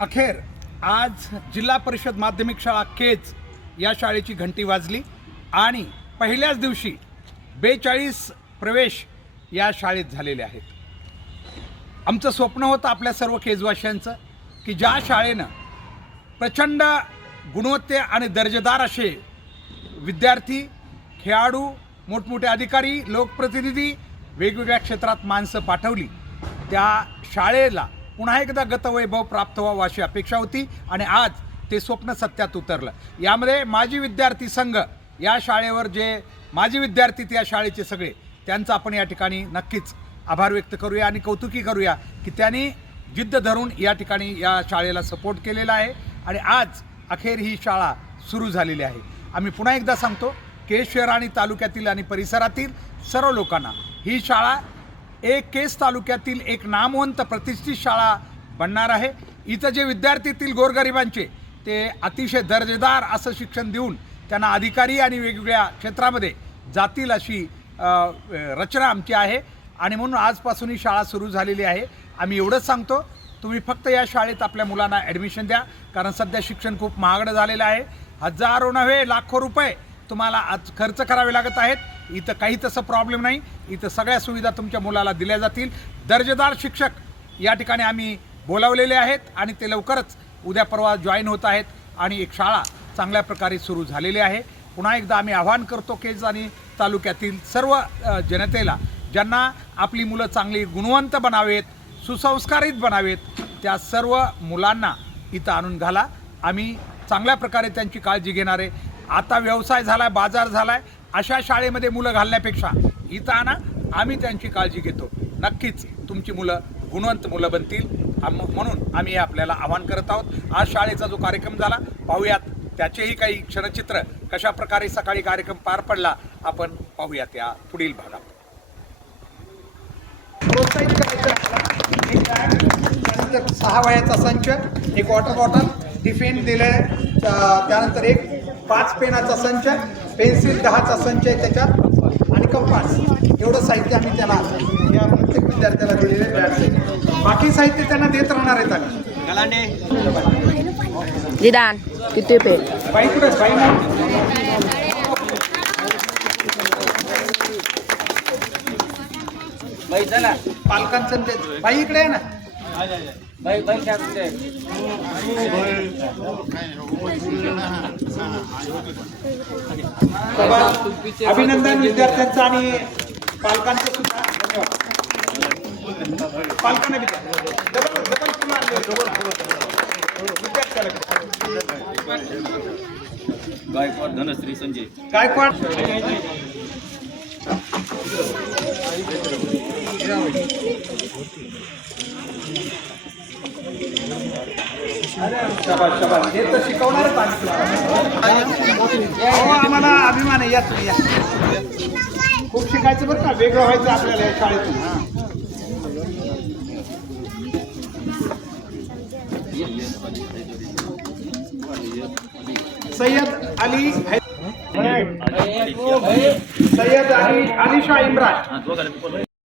अखेर आज जिल्हा परिषद माध्यमिक शाळा केज या शाळेची घंटी वाजली आणि पहिल्याच दिवशी 42 प्रवेश या शाळेत झालेले आहेत. आमचं स्वप्न होतं आपल्या सर्व केजवाशांचं की ज्या शाळेनं प्रचंड गुणवत्ते आणि दर्जेदार असे विद्यार्थी, खेळाडू, मोठमोठे अधिकारी, लोकप्रतिनिधी, वेगवेगळ्या क्षेत्रात माणसं पाठवली, त्या शाळेला पुन्हा एकदा गतवैभव प्राप्त व्हावं अशी अपेक्षा होती आणि आज ते स्वप्न सत्यात उतरलं. यामध्ये माजी विद्यार्थी संघ, या शाळेवर जे माजी विद्यार्थी त्या शाळेचे सगळे, त्यांचा आपण या ठिकाणी नक्कीच आभार व्यक्त करूया आणि कौतुकी करूया की त्यांनी जिद्द धरून या ठिकाणी या शाळेला सपोर्ट केलेला आहे आणि आज अखेर ही शाळा सुरू झालेली आहे. आम्ही पुन्हा एकदा सांगतो, केज शहर आणि तालुक्यातील आणि परिसरातील सर्व लोकांना ही शाळा एक केज तालुक्यातील एक नामवंत प्रतिष्ठित शाळा बनणार आहे. इथं जे विद्यार्थी येतील गोरगरिबांचे, ते अतिशय दर्जेदार असं शिक्षण देऊन त्यांना अधिकारी आणि वेगवेगळ्या क्षेत्रामध्ये जातील अशी रचना आमची आहे आणि म्हणून आजपासून ही शाळा सुरू झालेली आहे. आम्ही एवढंच सांगतो, तुम्ही फक्त या शाळेत आपल्या मुलांना ॲडमिशन द्या, कारण सध्या शिक्षण खूप महागडं झालेलं आहे. हजारो नव्हे लाखो रुपये तुम्हाला आज खर्च करावे लागत आहेत. इथं काही तसं प्रॉब्लेम नाही. इथं सगळ्या सुविधा तुमच्या मुलाला दिल्या जातील. दर्जेदार शिक्षक या ठिकाणी आम्ही बोलावलेले आहेत आणि ते लवकरच उद्या परवा जॉईन होत आहेत आणि एक शाळा चांगल्या प्रकारे सुरू झालेली आहे. पुन्हा एकदा आम्ही आवाहन करतो केज आणि तालुक्यातील सर्व जनतेला, ज्यांना आपली मुलं चांगली गुणवंत बनावेत, सुसंस्कारित बनावेत, त्या सर्व मुलांना इथं आणून घाला. आम्ही चांगल्या प्रकारे त्यांची काळजी घेणार आहे. आता व्यवसाय झाला आहे, बाजार झाला आहे, अशा शाळेमध्ये मुलं घालण्यापेक्षा इथं आणा, आम्ही त्यांची काळजी घेतो. नक्कीच तुमची मुलं गुणवंत मुलं बनतील म्हणून आम्ही आपल्याला आवाहन करत आहोत. आज शाळेचा जो कार्यक्रम झाला, पाहूयात त्याचेही काही क्षणचित्र, कशा प्रकारे सकाळी कार्यक्रम पार पडला आपण पाहूयात या पुढील भागात. प्रोत्साहित करायचं 6 वह्याचा संच, एक वॉटर बॉटल, टिफिन दिले, त्यानंतर एक 5 पेनाचा संच, पेन्सिल 10चा संच आहे त्याच्यात आणि कंपास, एवढं साहित्य आम्ही त्याला या प्रत्येक विद्यार्थ्याला दिलेलं आहे. बाकी साहित्य त्यांना देत राहणार आहेत आम्ही. Didan, किती पे बाई कुठे बाई चला पालकांचं ते बाई इकडे आहे ना. अभिनंदन विद्यार्थ्यांचं आणि पालकांचं सुद्धा धन्यवाद. पालकांना गायकवाड धनश्री संजय गायकवाड शाबास शाबास. हे तर शिकवणारच आम्हाला अभिमान आहे. या तुम्ही या, खूप शिकायचं बरं का, वेगळं व्हायचं आपल्याला या शाळेतून. सय्यद अली सय्यद अली शाह इम्रान.